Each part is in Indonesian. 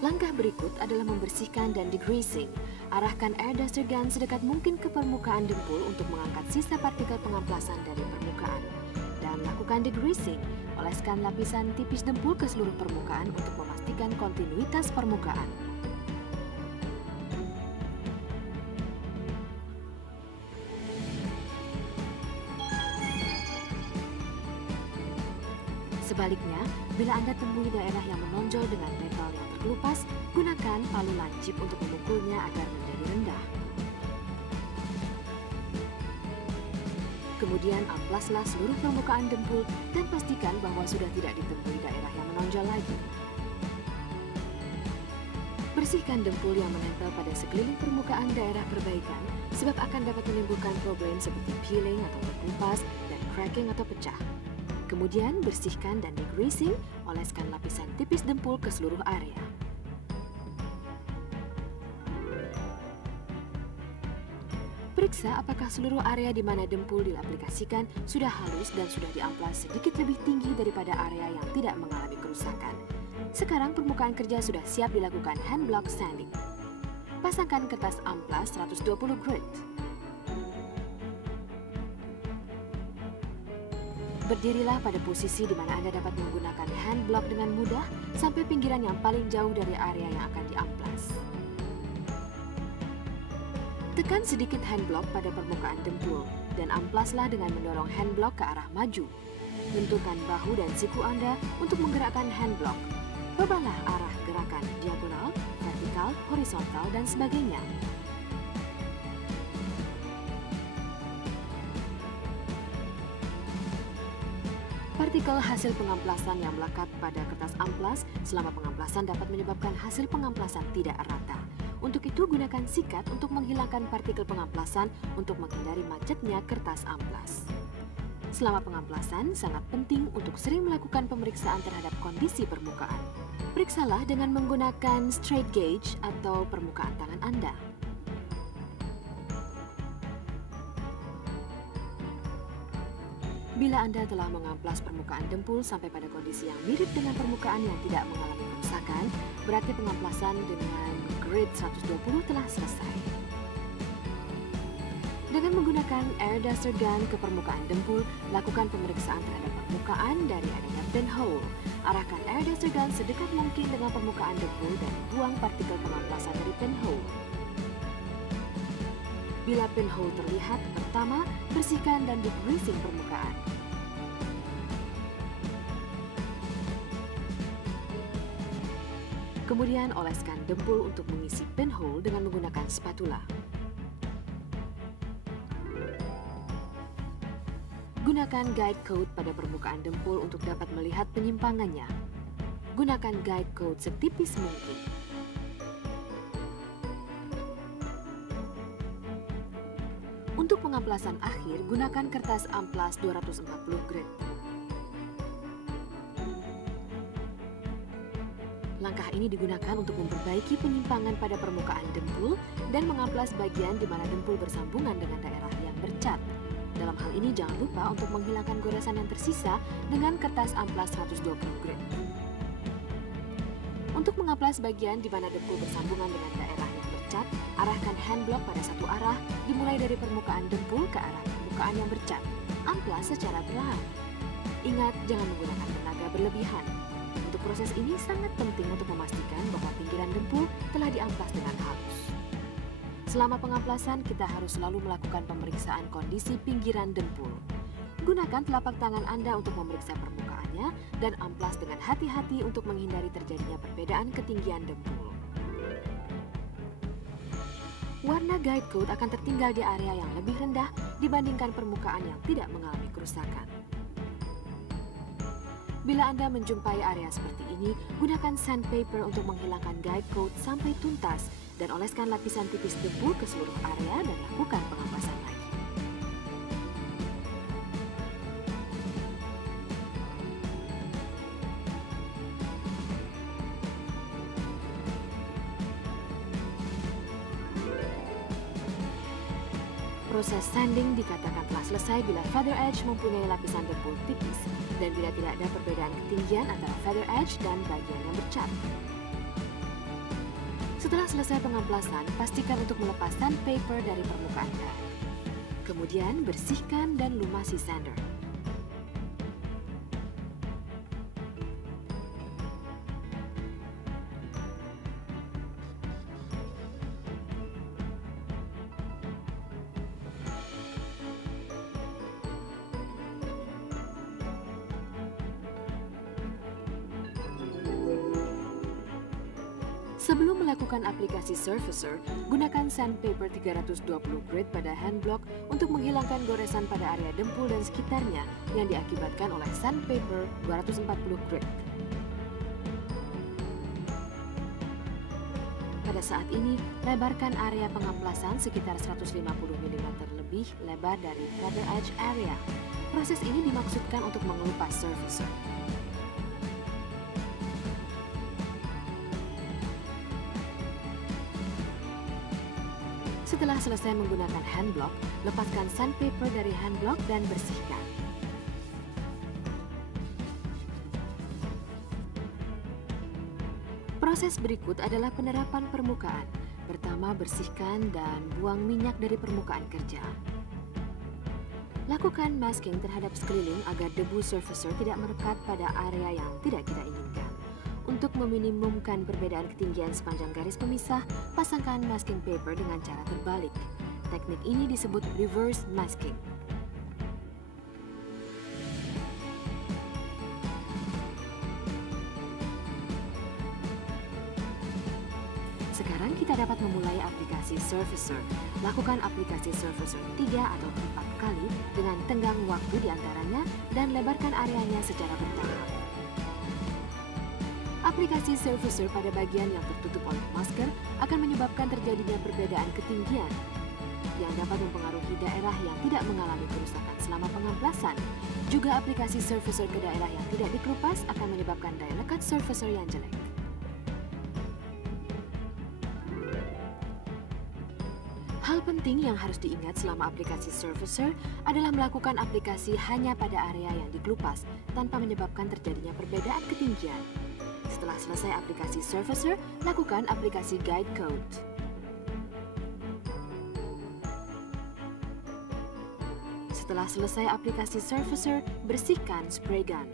Langkah berikut adalah membersihkan dan degreasing. Arahkan air duster gun sedekat mungkin ke permukaan dempul untuk mengangkat sisa partikel pengamplasan dari permukaan. Dan lakukan degreasing. Oleskan lapisan tipis dempul ke seluruh permukaan untuk memastikan kontinuitas permukaan. Sebaliknya, bila Anda temui daerah yang menonjol dengan metal yang terkelupas, gunakan palu lancip untuk memukulnya agar menjadi rendah. Kemudian amplaslah seluruh permukaan dempul dan pastikan bahwa sudah tidak ditemui daerah yang menonjol lagi. Bersihkan dempul yang menempel pada sekeliling permukaan daerah perbaikan sebab akan dapat menimbulkan problem seperti peeling atau terkelupas dan cracking atau pecah. Kemudian bersihkan dan degreasing, oleskan lapisan tipis dempul ke seluruh area. Periksa apakah seluruh area di mana dempul diaplikasikan sudah halus dan sudah diamplas sedikit lebih tinggi daripada area yang tidak mengalami kerusakan. Sekarang permukaan kerja sudah siap dilakukan hand block sanding. Pasangkan kertas amplas 120 grit. Berdirilah pada posisi di mana Anda dapat menggunakan hand block dengan mudah sampai pinggiran yang paling jauh dari area yang akan diamplas. Tekan sedikit hand block pada permukaan dempul dan amplaslah dengan mendorong hand block ke arah maju. Benturkan bahu dan siku Anda untuk menggerakkan hand block. Ubahlah arah gerakan diagonal, vertikal, horizontal, dan sebagainya. Partikel hasil pengamplasan yang melekat pada kertas amplas selama pengamplasan dapat menyebabkan hasil pengamplasan tidak rata. Untuk itu, gunakan sikat untuk menghilangkan partikel pengamplasan untuk menghindari macetnya kertas amplas. Selama pengamplasan, sangat penting untuk sering melakukan pemeriksaan terhadap kondisi permukaan. Periksalah dengan menggunakan straight gauge atau permukaan tangan Anda. Bila Anda telah mengamplas permukaan dempul sampai pada kondisi yang mirip dengan permukaan yang tidak mengalami kerusakan, berarti pengamplasan dengan grade 120 telah selesai. Dengan menggunakan air duster gun ke permukaan dempul, lakukan pemeriksaan terhadap permukaan dari adanya pinhole. Arahkan air duster gun sedekat mungkin dengan permukaan dempul dan buang partikel pengamplasan dari pinhole. Bila pinhole terlihat, pertama, bersihkan dan degreasing permukaan. Kemudian oleskan dempul untuk mengisi pinhole dengan menggunakan spatula. Gunakan guide coat pada permukaan dempul untuk dapat melihat penyimpangannya. Gunakan guide coat setipis mungkin. Untuk pengamplasan akhir, gunakan kertas amplas 240 grit. Langkah ini digunakan untuk memperbaiki penyimpangan pada permukaan dempul dan mengamplas bagian di mana dempul bersambungan dengan daerah yang bercat. Dalam hal ini jangan lupa untuk menghilangkan goresan yang tersisa dengan kertas amplas 120 grit. Untuk mengamplas bagian di mana dempul bersambungan dengan daerah yang bercat, arahkan hand block pada satu arah, dimulai dari permukaan dempul ke arah permukaan yang bercat. Amplas secara perlahan. Ingat, jangan menggunakan tenaga berlebihan. Untuk proses ini sangat penting untuk memastikan bahwa pinggiran dempul telah diamplas dengan halus. Selama pengamplasan, kita harus selalu melakukan pemeriksaan kondisi pinggiran dempul. Gunakan telapak tangan Anda untuk memeriksa permukaannya dan amplas dengan hati-hati untuk menghindari terjadinya perbedaan ketinggian dempul. Warna guide coat akan tertinggal di area yang lebih rendah dibandingkan permukaan yang tidak mengalami kerusakan. Bila Anda menjumpai area seperti ini, gunakan sandpaper untuk menghilangkan guide coat sampai tuntas dan oleskan lapisan tipis dempul ke seluruh area dan lakukan pengamplasan lagi. Proses sanding dikatakan telah selesai bila feather edge mempunyai lapisan dempul tipis dan bila tidak ada perbedaan ketinggian antara feather edge dan bagian yang bercat. Setelah selesai pengamplasan, pastikan untuk melepas sandpaper dari permukaan pad. Kemudian bersihkan dan lumasi sander. Sebelum melakukan aplikasi surfacer, gunakan sandpaper 320 grit pada hand block untuk menghilangkan goresan pada area dempul dan sekitarnya yang diakibatkan oleh sandpaper 240 grit. Pada saat ini, lebarkan area pengamplasan sekitar 150 mm lebih lebar dari feather edge area. Proses ini dimaksudkan untuk mengelupas surfacer. Setelah selesai menggunakan hand block, lepaskan sandpaper dari hand block dan bersihkan. Proses berikut adalah penerapan permukaan. Pertama, bersihkan dan buang minyak dari permukaan kerja. Lakukan masking terhadap sekeliling agar debu surfacer tidak merekat pada area yang tidak kita inginkan. Untuk meminimumkan perbedaan ketinggian sepanjang garis pemisah, pasangkan masking paper dengan cara terbalik. Teknik ini disebut reverse masking. Sekarang kita dapat memulai aplikasi surfacer. Lakukan aplikasi surfacer 3 atau 4 kali dengan tenggang waktu di antaranya dan lebarkan areanya secara bertahap. Aplikasi surfacer pada bagian yang tertutup oleh masker akan menyebabkan terjadinya perbedaan ketinggian yang dapat mempengaruhi daerah yang tidak mengalami kerusakan selama pengamplasan. Juga aplikasi surfacer ke daerah yang tidak dikelupas akan menyebabkan daya lekat surfacer yang jelek. Hal penting yang harus diingat selama aplikasi surfacer adalah melakukan aplikasi hanya pada area yang dikelupas tanpa menyebabkan terjadinya perbedaan ketinggian. Setelah selesai aplikasi surfacer, lakukan aplikasi guide coat. Setelah selesai aplikasi surfacer, bersihkan spray gun.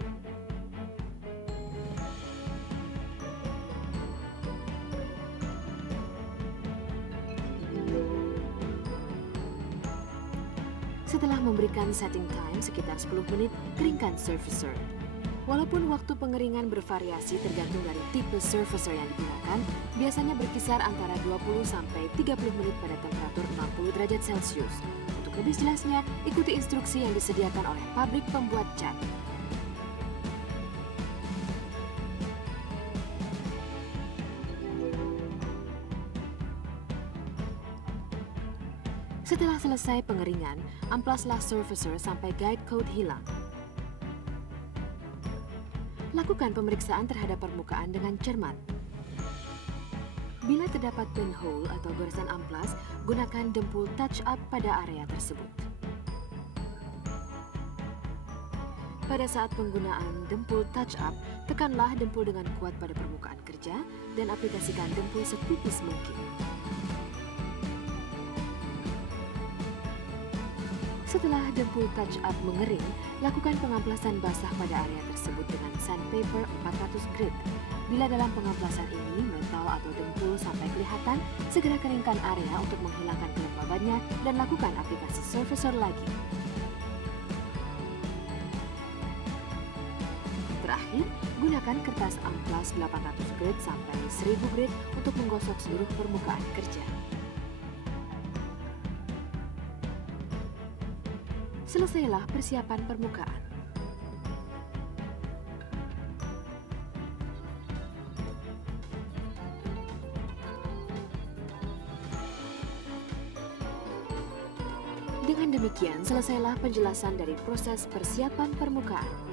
Setelah memberikan setting time sekitar 10 menit, keringkan surfacer. Walaupun waktu pengeringan bervariasi tergantung dari tipe surfacer yang digunakan, biasanya berkisar antara 20 sampai 30 menit pada temperatur 60 derajat Celcius. Untuk lebih jelasnya, ikuti instruksi yang disediakan oleh pabrik pembuat cat. Setelah selesai pengeringan, amplaslah surfacer sampai guide coat hilang. Lakukan pemeriksaan terhadap permukaan dengan cermat. Bila terdapat pinhole atau goresan amplas, gunakan dempul touch up pada area tersebut. Pada saat penggunaan dempul touch up, tekanlah dempul dengan kuat pada permukaan kerja dan aplikasikan dempul setipis mungkin. Setelah dempul touch up mengering, lakukan pengamplasan basah pada area tersebut dengan sandpaper 400 grit. Bila dalam pengamplasan ini metal atau dempul sampai kelihatan, segera keringkan area untuk menghilangkan kelembabannya dan lakukan aplikasi surfacer lagi. Terakhir, gunakan kertas amplas 800 grit sampai 1000 grit untuk menggosok seluruh permukaan kerja. Selesailah persiapan permukaan. Dengan demikian, selesailah penjelasan dari proses persiapan permukaan.